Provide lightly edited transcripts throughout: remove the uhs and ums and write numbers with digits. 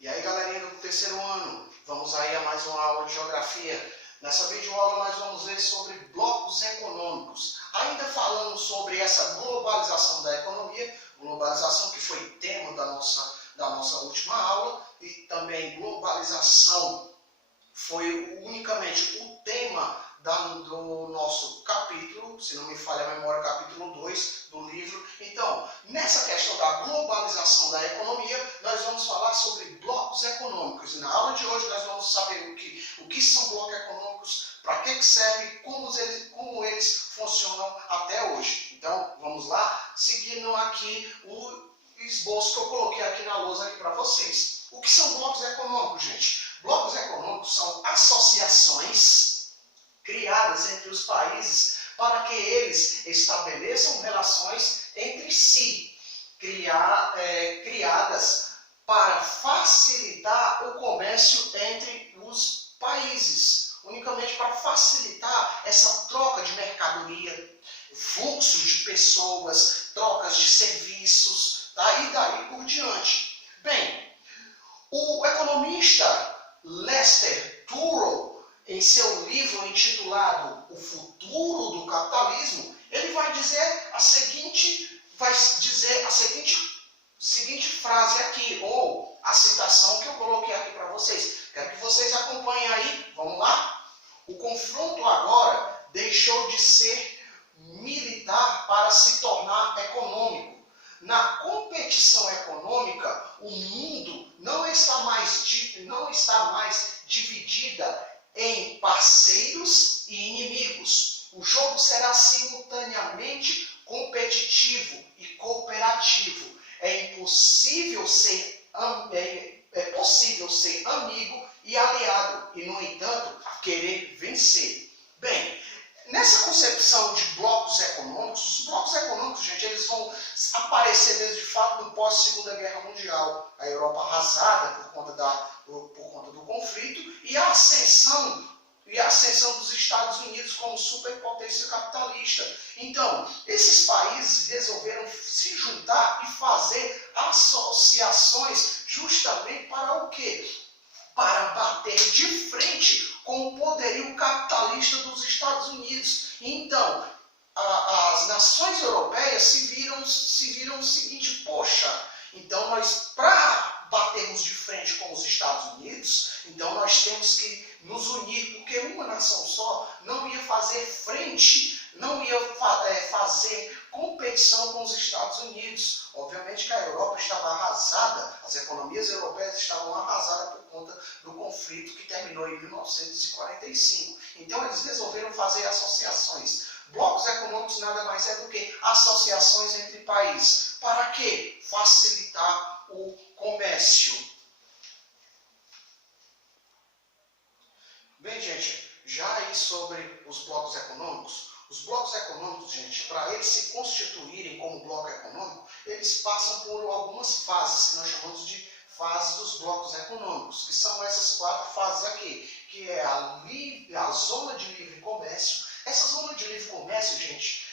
E aí, galerinha do terceiro ano, vamos aí a mais uma aula de geografia. Nessa videoaula nós vamos ver sobre blocos econômicos. Ainda falando sobre essa globalização da economia, globalização que foi tema da nossa última aula, e também globalização foi unicamente o tema do nosso capítulo, se não me falha a memória, capítulo 2 do livro. Então, nessa questão da globalização da economia, nós vamos falar sobre blocos econômicos. E na aula de hoje nós vamos saber o que são blocos econômicos, para que servem, como eles funcionam até hoje. Então, vamos lá, seguindo aqui o esboço que eu coloquei aqui na lousa aqui para vocês. O que são blocos econômicos, gente? Blocos econômicos são associações criadas entre os países para que eles estabeleçam relações entre si, criadas para facilitar o comércio entre os países, unicamente para facilitar essa troca de mercadoria, fluxos de pessoas, trocas de serviços, tá? E daí por diante. Bem, o economista Lester Turow, em seu livro intitulado O Futuro do Capitalismo, ele vai dizer a seguinte frase aqui, ou a citação que eu coloquei aqui para vocês. Quero que vocês acompanhem aí, vamos lá? O confronto agora deixou de ser militar para se tornar econômico. Na competição econômica, o mundo não está mais dividida em parceiros e inimigos. O jogo será simultaneamente competitivo e cooperativo. É possível ser amigo e aliado e, no entanto, querer vencer. Bem, nessa concepção de blocos econômicos, os blocos econômicos, gente, eles vão aparecer desde fato no pós-Segunda Guerra Mundial. A Europa arrasada por conta do conflito e a ascensão dos Estados Unidos como superpotência capitalista. Então, esses países resolveram se juntar e fazer associações justamente para o quê? Para bater de frente com o poderio capitalista dos Estados Unidos. Então, as nações europeias se viram o seguinte: poxa, então nós, para batermos de frente com os Estados Unidos, então nós temos que nos unir, porque uma nação só não ia fazer frente, não ia fazer competição com os Estados Unidos. Obviamente que a Europa estava arrasada, as economias europeias estavam arrasadas por conta do conflito que terminou em 1945. Então eles resolveram fazer associações. Blocos econômicos nada mais é do que associações entre países. Para quê? Facilitar o comércio. Bem, gente, já aí sobre os blocos econômicos, gente, para eles se constituírem como bloco econômico, eles passam por algumas fases, que nós chamamos de fases dos blocos econômicos, que são essas 4 fases aqui, que é a zona de livre comércio. Essa zona de livre comércio, gente,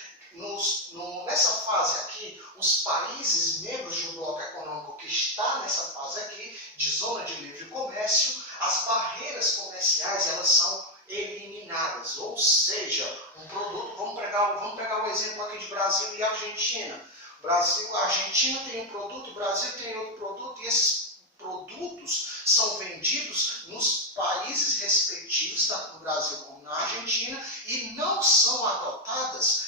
nessa fase aqui, os países membros de um bloco econômico que está nessa fase aqui, de zona de livre comércio, as barreiras comerciais, elas são eliminadas. Ou seja, um produto, vamos pegar o exemplo aqui de Brasil e Argentina. A Argentina tem um produto, o Brasil tem outro produto, e esses produtos são vendidos nos países respectivos, tanto no Brasil como na Argentina, e não são adotadas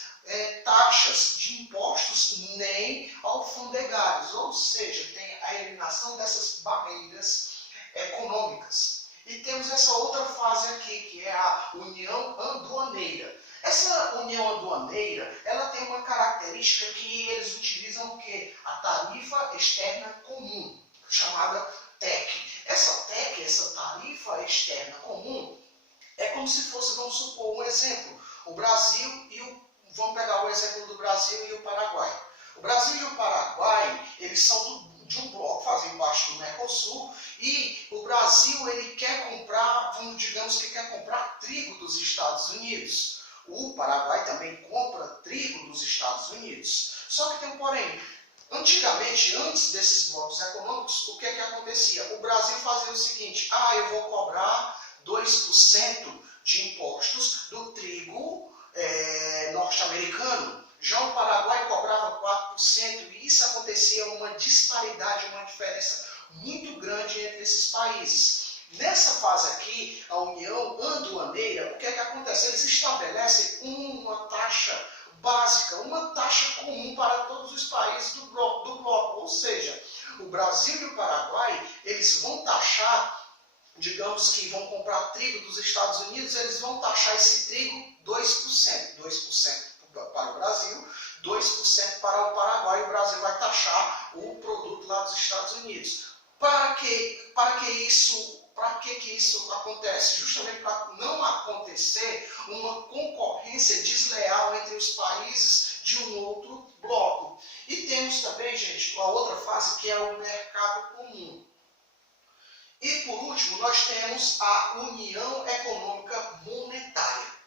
taxas de impostos nem alfandegários, ou seja, tem a eliminação dessas barreiras econômicas. E temos essa outra fase aqui, que é a união aduaneira. Essa união aduaneira, ela tem uma característica que eles utilizam o quê? A tarifa externa comum, chamada TEC. Essa TEC, essa tarifa externa comum, é como se fosse, vamos supor, um exemplo, o Brasil vamos pegar o exemplo do Brasil e o Paraguai. O Brasil e o Paraguai, eles são de um bloco, fazem parte do Mercosul, e o Brasil, ele quer comprar, digamos que quer comprar trigo dos Estados Unidos. O Paraguai também compra trigo dos Estados Unidos. Só que tem um porém. Antigamente, antes desses blocos econômicos, o que é que acontecia? O Brasil fazia o seguinte: eu vou cobrar 2% de impostos do trigo norte-americano. Já o Paraguai cobrava 4%, e isso acontecia uma disparidade, uma diferença muito grande entre esses países. Nessa fase aqui, a União Aduaneira, o que é que acontece? Eles estabelecem uma taxa básica, uma taxa comum para todos os países do bloco. Ou seja, o Brasil e o Paraguai, eles vão taxar, digamos que vão comprar trigo dos Estados Unidos, eles vão taxar esse trigo 2%. 2% para o Brasil, 2% para o Paraguai, e o Brasil vai taxar o produto lá dos Estados Unidos. Para que isso acontece? Justamente para não acontecer uma concorrência desleal entre os países de um outro bloco. E temos também, gente, a outra fase, que é o mercado comum. E por último, nós temos a União Econômica Monetária,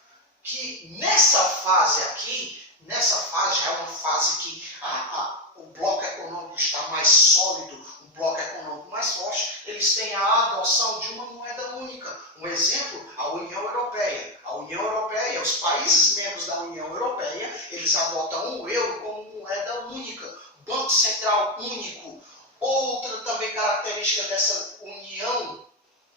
que nessa fase já é uma fase que o bloco econômico está mais sólido, um bloco econômico mais forte. Eles têm a adoção de uma moeda única. Um exemplo, a União Europeia. A União Europeia, os países membros da União Europeia, eles adotam o euro como moeda única, Banco Central único. Outra também característica dessa união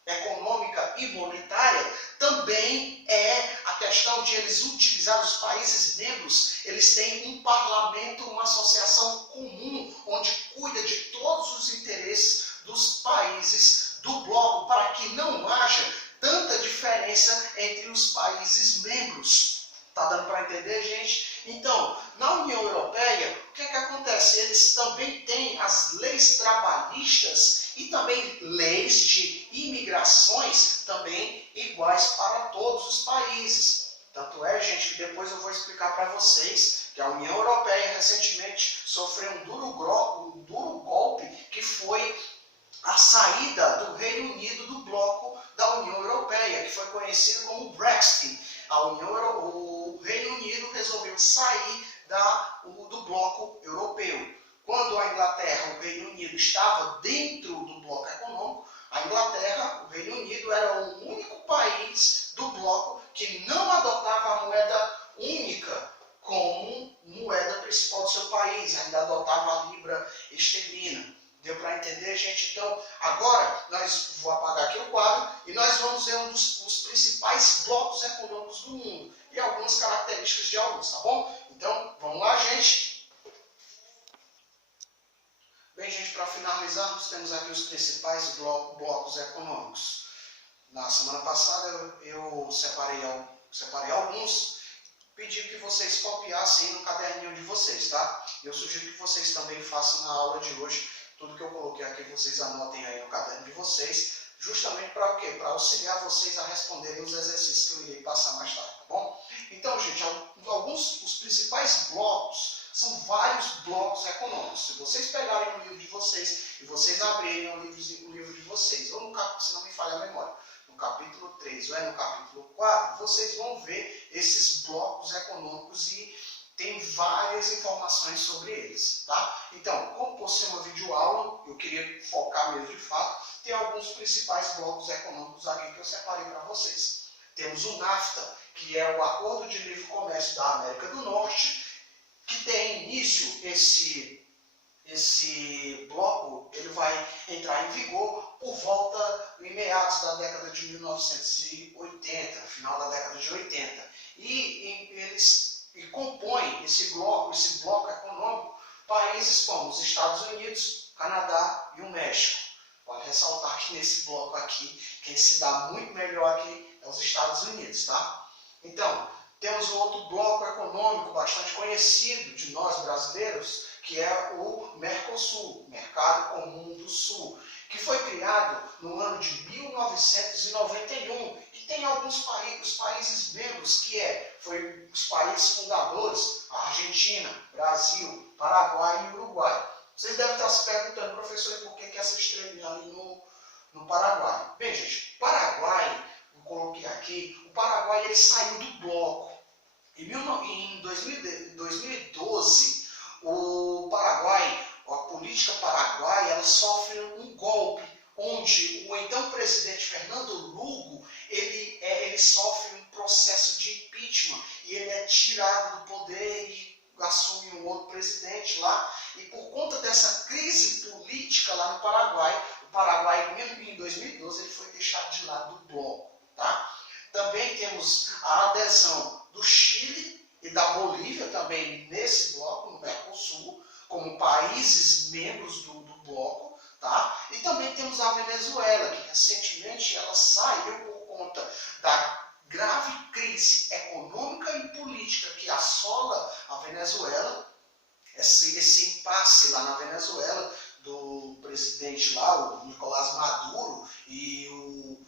econômica e monetária também é a questão de eles utilizar, os países membros, eles têm um parlamento, uma associação comum, onde cuida de todos os interesses dos países do bloco, para que não haja tanta diferença entre os países membros. Está dando para entender, gente? Então, na União Europeia, o que é que acontece? Eles também têm as leis trabalhistas e também leis de imigrações também iguais para todos os países. Tanto é, gente, que depois eu vou explicar para vocês que a União Europeia recentemente sofreu um duro golpe, que foi a saída do Reino Unido do bloco da União Europeia, que foi conhecido como Brexit. O Reino Unido resolveu sair do bloco europeu. Quando a Inglaterra, o Reino Unido, estava dentro do bloco econômico, a Inglaterra, o Reino Unido, era o único país do bloco que não adotava a moeda única como moeda principal do seu país, ainda adotava a libra esterlina. Deu para entender, gente? Então, agora, vou apagar aqui o quadro e nós vamos ver um dos principais blocos econômicos do mundo e algumas características de alguns, tá bom? Então, vamos lá, gente. Bem, gente, para finalizar, nós temos aqui os principais blocos econômicos. Na semana passada, eu separei alguns, pedi que vocês copiassem no caderninho de vocês, tá? Eu sugiro que vocês também façam na aula de hoje. Tudo que eu coloquei aqui, vocês anotem aí no caderno de vocês, justamente para o quê? Para auxiliar vocês a responderem os exercícios que eu irei passar mais tarde, tá bom? Então, gente, os principais blocos, são vários blocos econômicos. Se vocês pegarem o livro de vocês e vocês abrirem o livro de vocês, ou no capítulo, se não me falha a memória, no capítulo 3 ou no capítulo 4, vocês vão ver esses blocos econômicos e tem várias informações sobre eles, tá? Então, como por ser uma videoaula, eu queria focar mesmo de fato, tem alguns principais blocos econômicos aqui que eu separei para vocês. Temos o NAFTA, que é o Acordo de Livre Comércio da América do Norte, que tem início, esse bloco, ele vai entrar em vigor por volta em meados da década de 1980, final da década de 80. E compõe esse bloco econômico, países como os Estados Unidos, Canadá e o México. Vale ressaltar que nesse bloco aqui, quem se dá muito melhor aqui é os Estados Unidos, tá? Então, temos um outro bloco econômico bastante conhecido de nós brasileiros, que é o Mercosul, Mercado Comum do Sul, que foi criado no ano de 1991 e tem alguns países membros, foi os países fundadores, a Argentina, Brasil, Paraguai e Uruguai. Vocês devem estar se perguntando, professor, por que essa estrelinha ali no Paraguai? Bem, gente, Paraguai, eu coloquei aqui, o Paraguai ele saiu do bloco. Em 2012, o Paraguai sofre um golpe, onde o então presidente Fernando Lugo, ele sofre um processo de impeachment e ele é tirado do poder e assume um outro presidente lá. E por conta dessa crise política lá no Paraguai, o Paraguai em 2012 ele foi deixado de lado do bloco. Tá? Também temos a adesão do Chile e da Bolívia também nesse bloco, no Mercosul, como países membros do bloco. Tá? E também temos a Venezuela, que recentemente ela saiu por conta da grave crise econômica e política que assola a Venezuela, esse impasse lá na Venezuela do presidente lá, o Nicolás Maduro, e o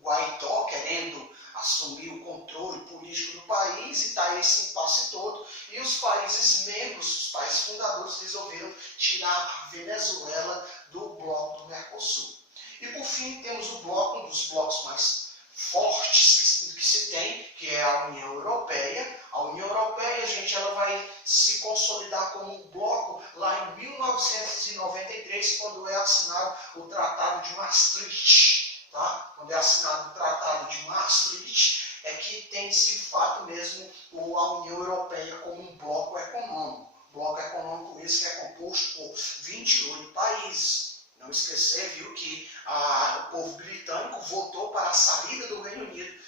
Guaidó querendo assumir o controle político do país, e está esse impasse todo, e os países membros, os países fundadores resolveram tirar a Venezuela do bloco do Mercosul. E por fim temos o bloco, um dos blocos mais fortes que se tem, que é a União Europeia. A União Europeia, gente, ela vai se consolidar como um bloco lá em 1993, quando é assinado o Tratado de Maastricht. Tá? Quando é assinado o Tratado de Maastricht, é que tem esse fato mesmo a União Europeia como um bloco econômico. Bloco econômico esse que é composto por 28 países. Não esquecer, viu, que o povo britânico votou para a saída do Reino Unido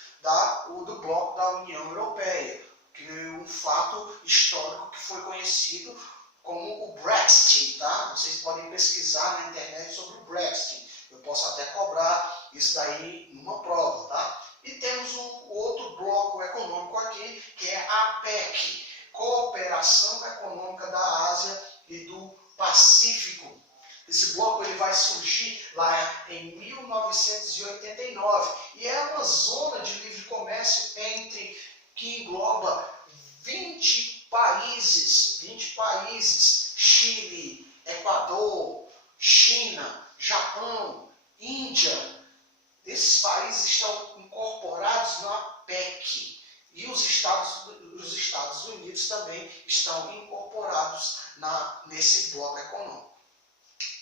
do bloco da União Europeia, que é um fato histórico que foi conhecido como o Brexit. Tá? Vocês podem pesquisar na internet sobre o Brexit. Eu posso até cobrar isso daí numa prova. Tá? E temos um outro bloco econômico aqui, que é a APEC, Cooperação Econômica da Ásia e do Pacífico. Esse bloco ele vai surgir lá em 1989 e é uma zona de livre comércio que engloba 20 países, Chile, Equador, China, Japão, Índia. Esses países estão incorporados na APEC e os Estados Unidos também estão incorporados nesse bloco econômico.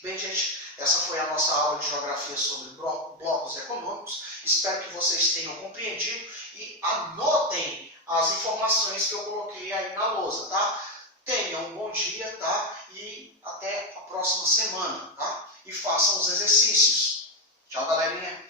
Bem, gente, essa foi a nossa aula de geografia sobre blocos econômicos. Espero que vocês tenham compreendido e anotem as informações que eu coloquei aí na lousa, tá? Tenham um bom dia, tá? E até a próxima semana, tá? E façam os exercícios. Tchau, galerinha!